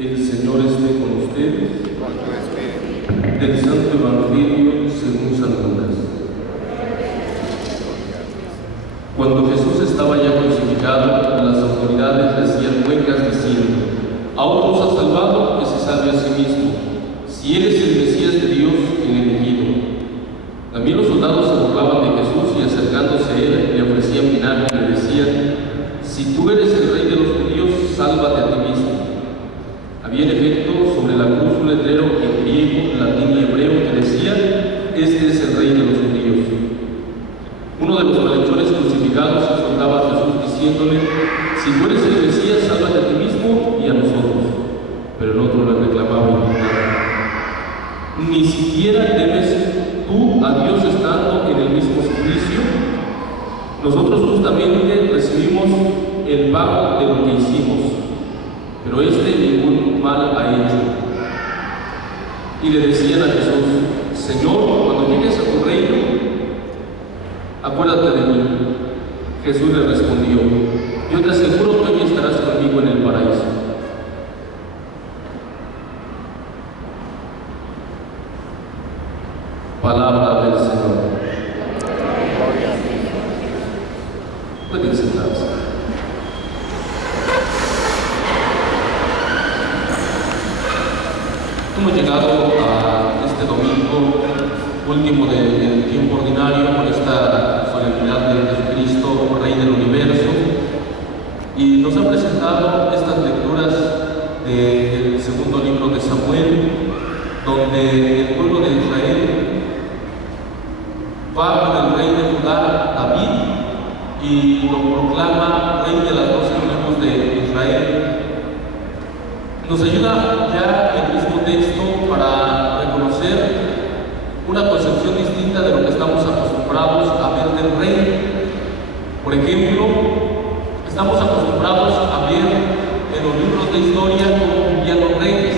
El Señor esté con ustedes. Del Santo Evangelio según San Lucas. Cuando Jesús estaba ya crucificado, las autoridades le hacían muecas diciendo: a otros ha salvado, que se salve a sí mismo, si él es el Mesías de Dios, el elegido. También los soldados se burlaban de Jesús y acercándose a él le ofrecían vinagre y le decían: si tú eres el rey de los judíos, sálvate a ti mismo. Había en efecto sobre la cruz un letrero en griego, latín y hebreo que decía: este es el rey de los judíos. Uno de los malhechores crucificados exhortaba a Jesús diciéndole: si tú eres el Mesías, sálvate a ti mismo y a nosotros. Pero el otro le reclamaba indignado: ¿ni siquiera temes tú a Dios estando en el mismo suplicio? Nosotros justamente recibimos el pago de lo que hicimos, pero este ningún mal ha hecho. Y le decían a Jesús: Señor, cuando llegues a tu reino, acuérdate de mí. Jesús le respondió: yo te aseguro que hoy estarás conmigo en el paraíso. Palabra del Señor. Pueden sentarse. Hemos llegado a este domingo último del tiempo ordinario con esta solemnidad de Jesucristo, Rey del Universo, y nos ha presentado estas lecturas del segundo libro de Samuel, donde el pueblo de Israel va con el rey de Judá, David, y lo proclama rey de las 12 tribus de Israel. Nos ayuda ya el mismo texto para reconocer una concepción distinta de lo que estamos acostumbrados a ver del rey. Por ejemplo, estamos acostumbrados a ver en los libros de historia cómo vivían los reyes.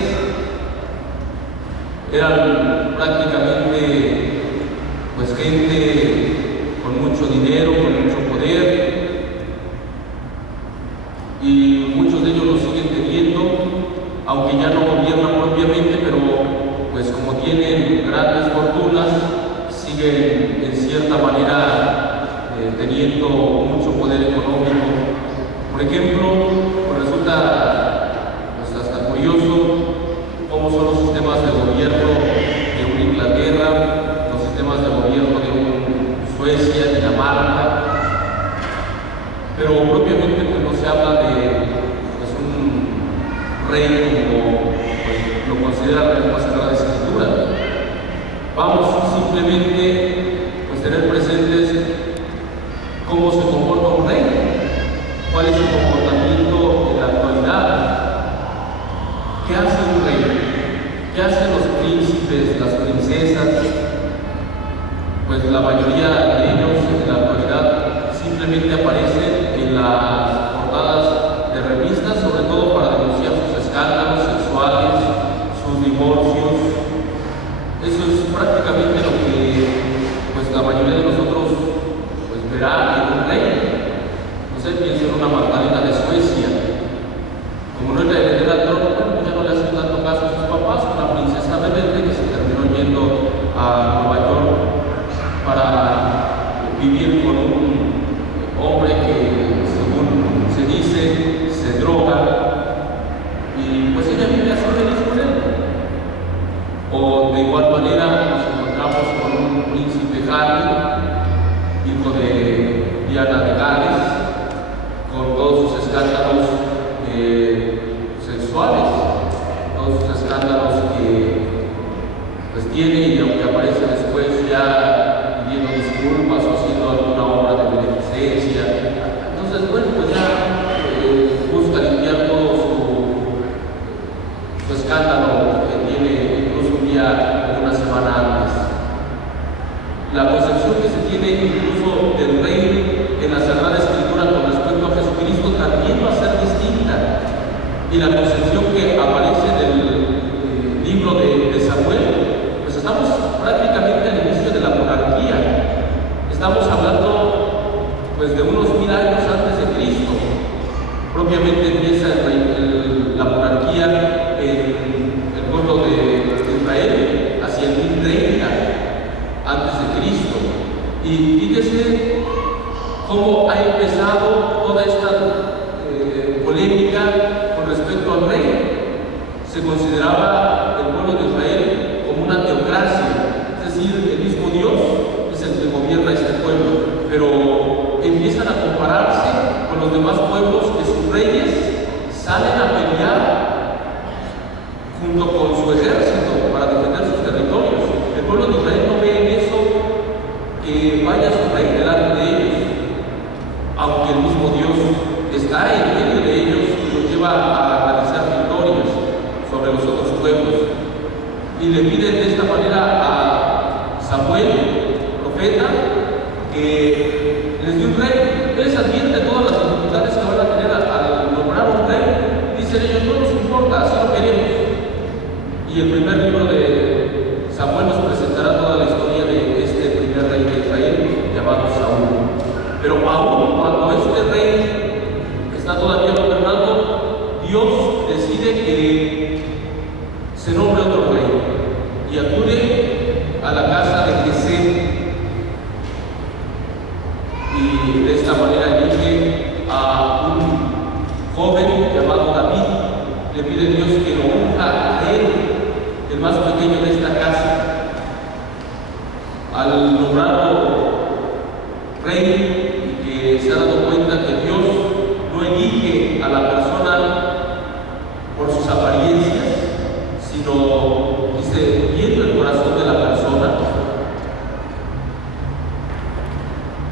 Eran prácticamente pues gente con mucho dinero, con mucho poder, y muchos de ellos lo siguen teniendo, aunque ya no gobiernan propiamente, pero pues como tienen grandes fortunas, siguen en cierta manera teniendo mucho poder económico. Por ejemplo, pues resulta pues hasta curioso cómo son los sistemas de gobierno de una Inglaterra, los sistemas de gobierno de una Suecia, Dinamarca, pero propiamente pues no se habla de pues, un rey como pues, lo considera la misma Sagrada Escritura. Vamos simplemente pues tener presentes cómo se comporta un rey, cuál es su comportamiento en la actualidad, qué hace un rey, qué hacen los príncipes, las princesas. Pues la mayoría de ellos en la actualidad simplemente aparecen en las portadas de revistas, sobre todo para denunciar sus escándalos sexuales, sus divorcios. Eso es prácticamente lo que pues la mayoría de nosotros pues verá en un rey. No sé, pienso en una Magdalena de Suecia. Como no es la heredera al trono, pues ya no le hacen tanto caso a sus papás, una princesa rebelde que se terminó yendo a Nueva York para vivir con un hombre que, según se dice, se droga, y pues ella vive así feliz con él. O de igual manera nos encontramos con un príncipe Harry, hijo de Diana de Gales, con todos sus escándalos sexuales, todos sus escándalos que pues tiene, y aunque aparece después ya pidiendo disculpas o haciendo alguna obra de beneficencia, entonces bueno, pues ya busca limpiar todo su escándalo que tiene incluso un día, una semana antes. La concepción que se tiene incluso del rey en la Sagrada Escritura con respecto a Jesucristo también va a ser distinta, y la concepción que aparece en el libro de Samuel, pues estamos prácticamente al inicio de la monarquía. Estamos hablando pues de unos 1000 años antes de Cristo. Propiamente empieza la monarquía empezado toda esta polémica con respecto al rey. Se consideraba el pueblo de Israel como una teocracia, es decir, el mismo Dios es el que gobierna este pueblo, pero empiezan a compararse con los demás pueblos que sus reyes salen a pelear junto con su ejército para defender sus territorios. El pueblo de Israel no ve en eso que vaya su rey delante de ellos, aunque el mismo Dios está en medio de ellos y los lleva a realizar victorias sobre los otros pueblos. Y le piden de esta manera a Samuel, profeta, que les dé un rey. Él les advierte todas las dificultades que van a tener al nombrar un rey. Dicen ellos, no nos importa, así lo queremos. Y el primer libro de Samuel nos presentará toda la historia de este primer rey de Israel, llamado Saúl. Pero aún cuando este rey está todavía gobernando, Dios decide que se nombre otro rey y acude a la casa de Jesé, y de esta manera elige a un joven llamado David. Le pide a Dios que lo unja a él, el más pequeño de esta casa. Al nombrarlo rey, y que se ha dado cuenta que Dios no elige a la persona por sus apariencias, sino, dice, viendo el corazón de la persona,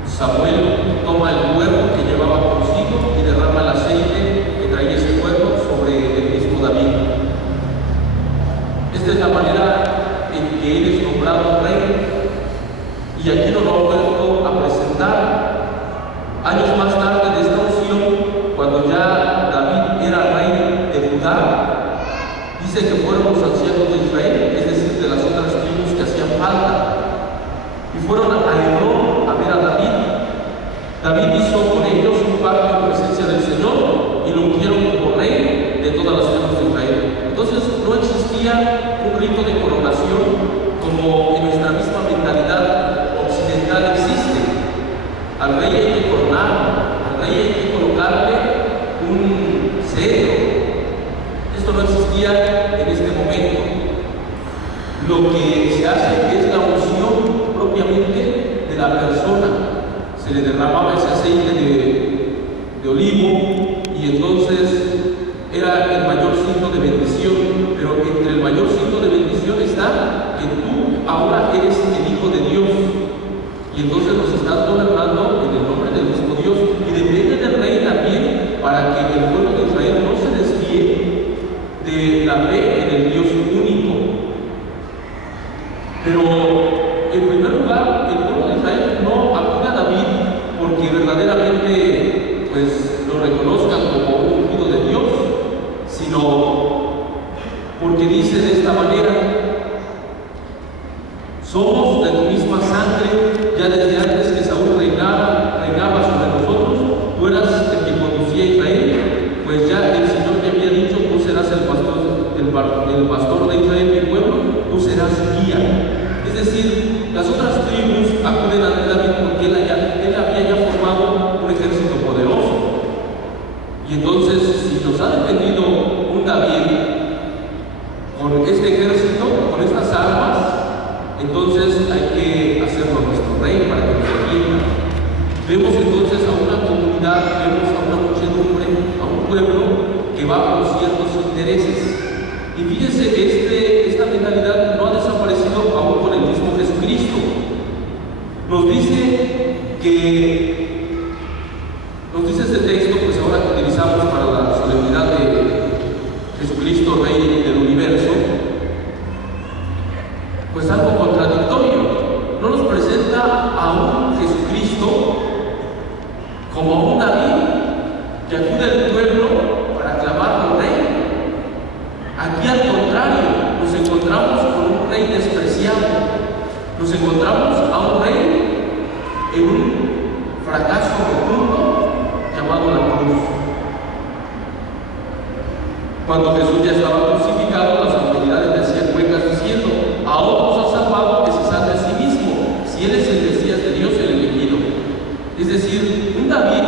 Samuel toma el cuerno que llevaba consigo y derrama el aceite que traía ese cuerno sobre el mismo David. Esta es la manera en que él es nombrado rey, y aquí nos lo ha vuelto a presentar. Años más tarde de esta unción, cuando ya David era rey de Judá, dice que fueron los ancianos de Israel, es decir, de las otras tribus que hacían falta, y fueron a Hebrón a ver a David. David hizo con ellos un pacto en presencia del Señor y lo ungieron como rey de todas las tribus de Israel. Entonces no existía un rito de coronación como en nuestra misma mentalidad occidental existe. Al rey hay que coronarlo, al rey hay que colocarle un cetro. Esto no existía en este momento. Lo que se hace es la unción propiamente de la persona. Se le derramaba ese aceite de olivo, y entonces era el mayor signo de bendición. Pero entre el mayor signo de bendición está que tú ahora eres el Hijo de Dios, y entonces nos estás gobernando en el nombre del mismo Dios, y depende del rey también para que el pueblo de Israel no se desvíe de la fe en el Dios único. Pero en primer lugar, el pueblo de Israel no acude a David porque verdaderamente pues lo reconozcan como un ungido de Dios, sino porque dice de esta manera: somos de tu misma sangre, ya desde antes que Saúl reinaba sobre nosotros, tú eras el que conducía a Israel, pues ya el Señor te había dicho, tú serás el pastor de Israel, mi pueblo, tú serás guía. Es decir, las otras tribus acuden ante David porque él había ya formado un ejército poderoso. Y entonces, si nos ha defendido un David con este ejército, con estas armas, entonces hay que hacerlo nuestro rey para que nos defienda. Vemos entonces a una comunidad, vemos a una muchedumbre, a un pueblo que va por ciertos intereses. Y fíjense que esta mentalidad no ha desaparecido aún con el mismo Jesucristo. Nos dice este texto, pues ahora que utilizamos para la solemnidad de Jesucristo, Rey del Universo, pues algo contradictorio. No nos presenta a un Jesucristo como a un David que acude al pueblo para aclamarlo rey. Aquí al contrario, nos encontramos con un rey despreciado, nos encontramos a un rey en un fracaso rotundo llamado la cruz. Cuando Jesús ya estaba crucificado, las autoridades le hacían cuentas diciendo: a otros ha salvado, que se salve a sí mismo, si él es el Mesías de Dios, el elegido. Es decir, un David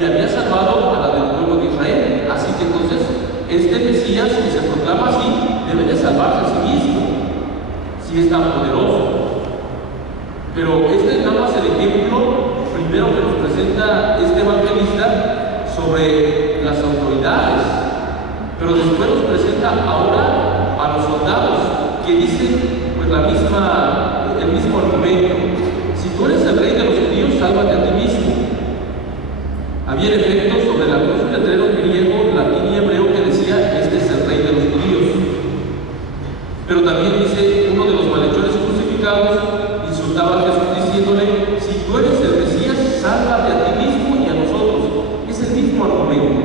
y había salvado a la del pueblo de Israel. Así que entonces, este Mesías, que se proclama así, debe de salvarse a sí mismo, si es tan poderoso. Pero este es nada más el ejemplo primero que nos presenta este evangelista sobre las autoridades, pero después nos presenta ahora a los soldados que dicen pues el mismo argumento: si tú eres el rey de los judíos, sálvate a ti mismo. Había en efecto sobre la cruz un letrero griego, latín y hebreo que decía: este es el rey de los judíos. Pero también dice, uno de los malhechores crucificados insultaba a Jesús diciéndole: si tú eres el Mesías, sálvate a ti mismo y a nosotros. Es el mismo argumento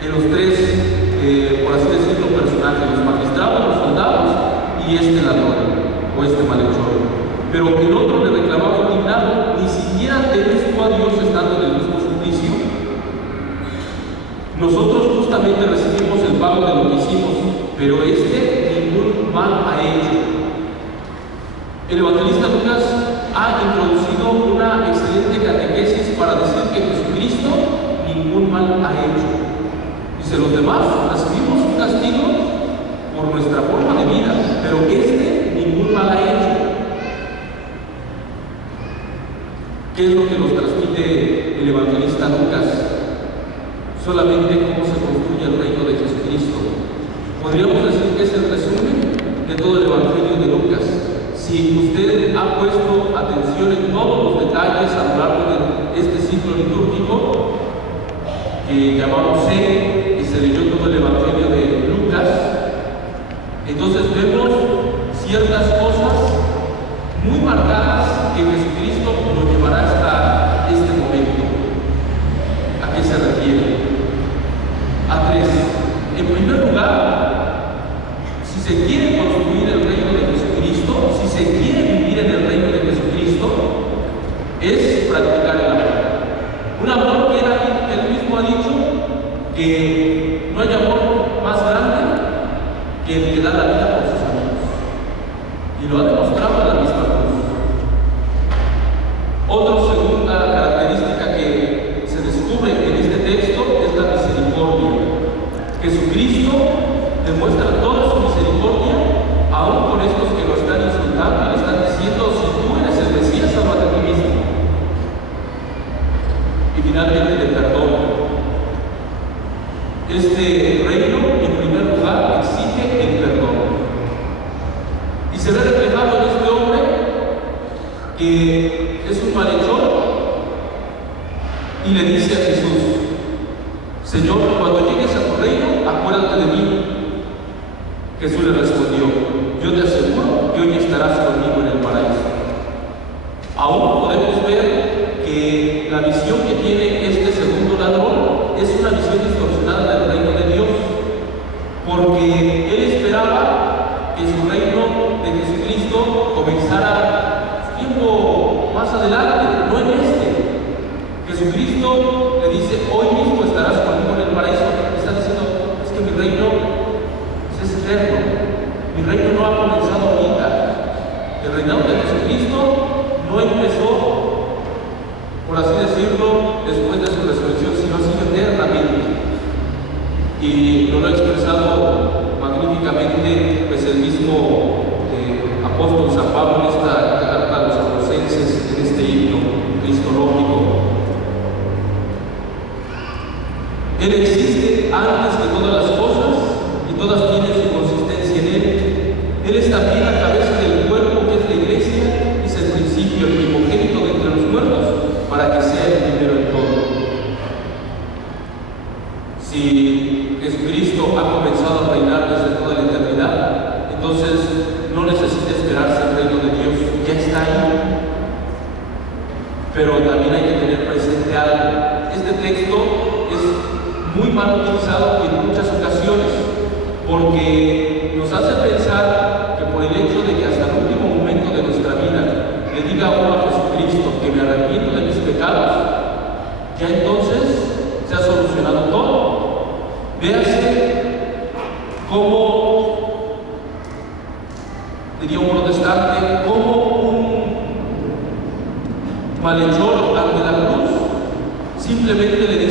en los tres, por así decirlo, personajes: los magistrados, los soldados y este ladrón o este malhechor. Pero el otro le reclamaba indignado: ni siquiera temes tú a Dios estando en el mismo suplicio. Nosotros justamente recibimos el pago de lo que hicimos, pero este ningún mal ha hecho. El evangelista Lucas ha introducido una excelente catequesis para decir que Jesucristo ningún mal ha hecho. Dice: los demás recibimos un castigo por nuestra forma de vida, pero este ningún mal ha hecho. ¿Qué es lo que nos transmite el evangelista Lucas? Solamente cómo se construye el reino de Jesucristo. Podríamos decir que es el resumen de todo el evangelio de Lucas. Si usted ha puesto atención en todos los detalles a lo largo de este ciclo litúrgico que llamamos C, y se leyó todo el evangelio de Lucas, entonces vemos ciertas cosas muy marcadas que Jesucristo nos llevará hasta este momento. ¿A qué se refiere? A tres. En primer lugar, si se quiere construir el reino de Jesucristo, si se quiere vivir en el reino de Jesucristo, es practicar el amor. Un amor que él mismo ha dicho que no hay amor más grande que el que da la vida por sus amigos. Y lo ha demostrado en la misma cruz. Otra segunda característica que se descubre en este texto es la misericordia. Jesucristo demuestra toda su misericordia, aún con estos que lo están insultando y le están diciendo: si tú eres el Mesías, sálvate a ti mismo. Y finalmente le perdona. Este reino, en primer lugar, exige el perdón. Y se ve reflejado en este hombre que es un malhechor y le dice a Jesús: Señor, cuando llegues a tu reino, acuérdate de mí. Jesús le respondió: yo te aseguro que hoy estarás conmigo en el paraíso. Aún podemos ver que la visión que tiene este segundo ladrón es una visión distorsionada del reino de Dios, porque él esperaba que su reino de Jesucristo comenzara tiempo más adelante, no en este. Jesucristo le dice: hoy mismo estarás conmigo en el paraíso. Está diciendo: es que mi reino es eterno, mi reino no ha comenzado ahorita. El reinado de Jesucristo no empezó, por así decirlo, después de su resurrección, sino ha sido eternamente. Y lo ha expresado magníficamente pues el mismo apóstol San Pablo en esta carta a los colosenses, en este himno cristológico. Él existe antes de todas las cosas y todas tienen su consistencia en Él. Él es también la cabeza del cuerpo, que es la iglesia, es el principio, el primogénito de entre los muertos, para que sea el primero en todo. Si Jesucristo ha comenzado a reinar desde toda la eternidad, entonces no necesita esperarse el reino de Dios, ya está ahí. Pero también hay que tener presente algo. Este texto es muy mal utilizado en muchas ocasiones, porque nos hace pensar que por el hecho de que hasta el último momento de nuestra vida le diga uno a Jesucristo que me arrepiento de mis pecados, ya entonces se ha solucionado todo. Véase cómo, diría un protestante, cómo un malhechor ante la cruz simplemente le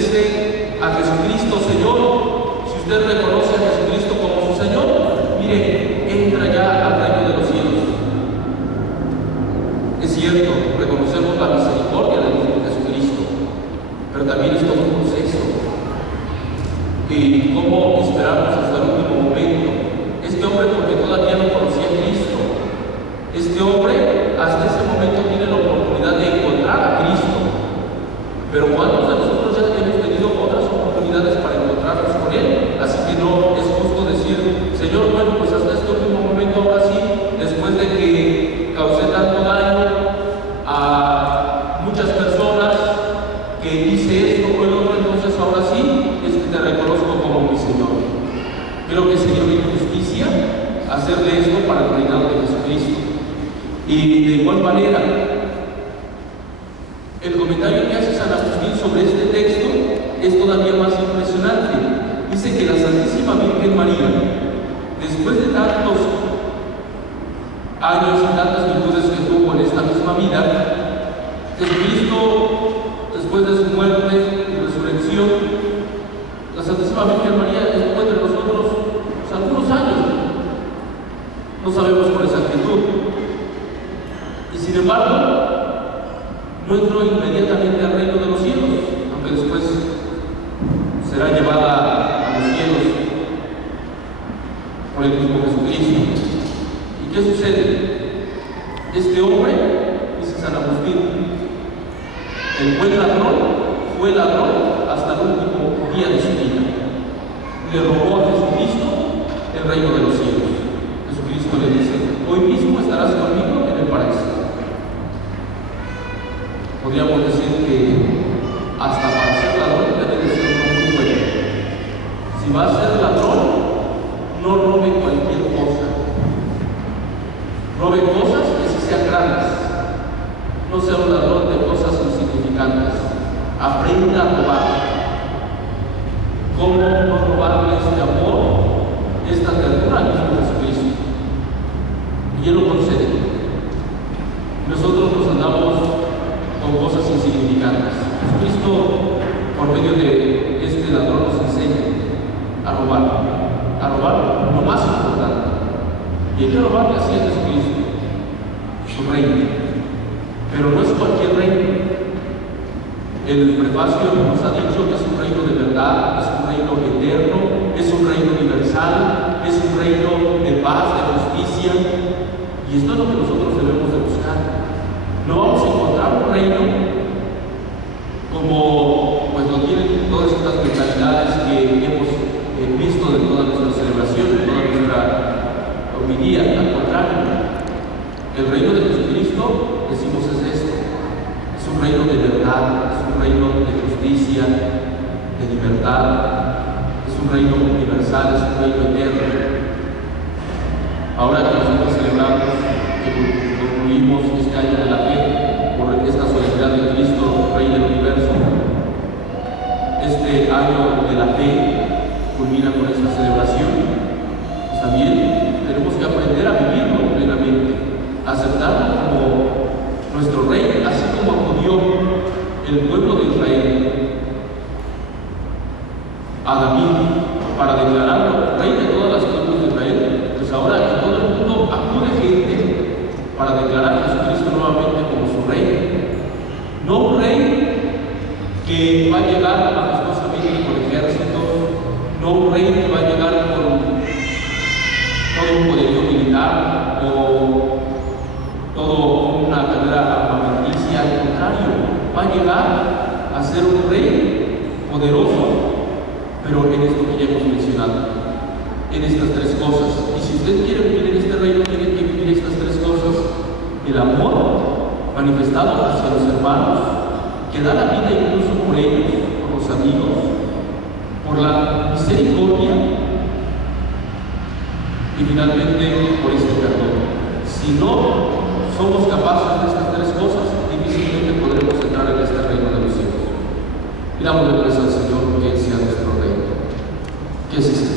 Pero ¿cuántos de nosotros ya hemos tenido otras oportunidades para encontrarnos con Él? Así que no es justo decir, Señor, bueno, pues hasta este último momento, ahora sí, después de que causé tanto daño a muchas personas, que hice esto o el otro, entonces ahora sí es que te reconozco como mi Señor. Creo que sería una injusticia hacerle esto para el reinado de Jesucristo. Y de igual manera, el comentario que hace San Agustín sobre este texto es todavía más impresionante. Dice que la Santísima Virgen María, después de tantos años y tantas virtudes que tuvo en esta misma vida, Jesucristo, después de su muerte y resurrección, la Santísima Virgen María estuvo entre nosotros algunos años, no sabemos con exactitud, y sin embargo no entró inmediatamente al reino de los cielos, aunque después será llevada a los cielos por el mismo Jesucristo. ¿Y qué sucede? Este hombre, dice San Agustín, el buen ladrón fue ladrón hasta el último día de su vida. Le robó a Jesucristo el reino de los cielos. Jesucristo le dice, hoy mismo estarás conmigo en el paraíso. Podríamos decir que hasta para ser ladrón debe de ser uno muy bueno. Si va a ser ladrón, no robe cualquier cosa. Robe cosas que sí sean grandes. No sea un ladrón de cosas insignificantes. Aprenda a robar. ¿Cómo no robarle este amor, esta ternura al mismo Jesucristo? Y Él lo concede. Nosotros nos andamos con cosas insignificantes. Jesucristo, por medio de este ladrón, nos enseña a robar lo más importante. Y hay que robarle así a Jesucristo, su reino. Pero no es cualquier reino. El prefacio nos ha dicho que es un reino de verdad, es un reino eterno, es un reino universal, es un reino de paz, de justicia. Y esto es lo que nosotros debemos de buscar. No vamos a encontrar un reino como pues lo tienen todas estas mentalidades que hemos visto de toda nuestra celebración, de toda nuestra homilía. Al contrario, el reino de Jesucristo, decimos, es esto. Es un reino de verdad, es un reino de justicia, de libertad, es un reino universal, es un reino eterno. Ahora que nosotros celebramos, que concluimos este año de la fe por esta solemnidad de Cristo, Rey del Universo, este año de la fe culmina con esta celebración. Pues también tenemos que aprender a vivirlo plenamente, a aceptarlo como nuestro Rey, así como acudió el pueblo de Israel a David para declararlo Rey de todas las tribus de Israel. Pues ahora en todo el mundo acude gente para declarar a Jesucristo nuevamente como su Rey. No un Rey que va a llegar amistosamente con ejércitos, no un Rey que va a llegar con todo un poderío militar o todo una carrera armamenticia. Al contrario, va a llegar a ser un Rey poderoso, pero en esto que ya hemos mencionado, en estas tres cosas. Y si usted quiere vivir en este reino, tiene que vivir estas tres cosas: el amor manifestado hacia los hermanos, que da la vida incluso por ellos, por los amigos, por la misericordia y finalmente por este perdón. Si no somos capaces de estas tres cosas, difícilmente podremos entrar en este reino de los cielos. Pidámosle pues al Señor que Él sea nuestro Rey. Que así sea.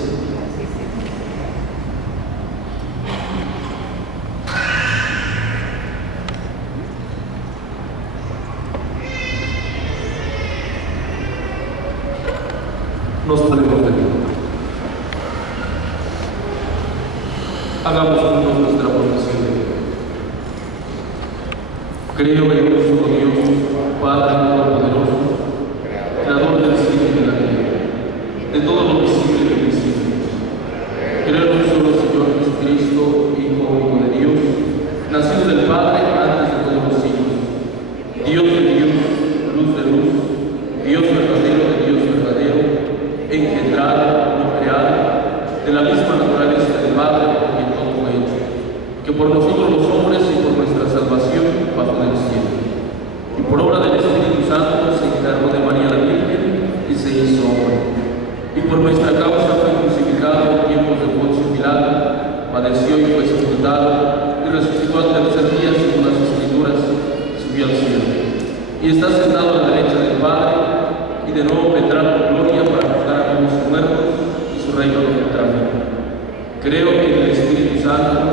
Nos ponemos de pie. Hagamos juntos nuestra profesión de fe. Creo en un solo Dios, Padre Todopoderoso, Creador del cielo y de la tierra, de todo lo visible y lo invisible. Creo en un solo Señor Jesucristo, Hijo único de Dios, nacido del Padre antes de todos los siglos, Dios de Dios, luz de luz, por nuestra causa fue crucificado en tiempos de Poncio Pilato, padeció y fue sepultado, y resucitó al tercer día según las Escrituras, subió al cielo. Y está sentado a la derecha del Padre, y de nuevo vendrá por gloria para juzgar a vivos y muertos, y su reino no tendrá fin. Creo que en el Espíritu Santo,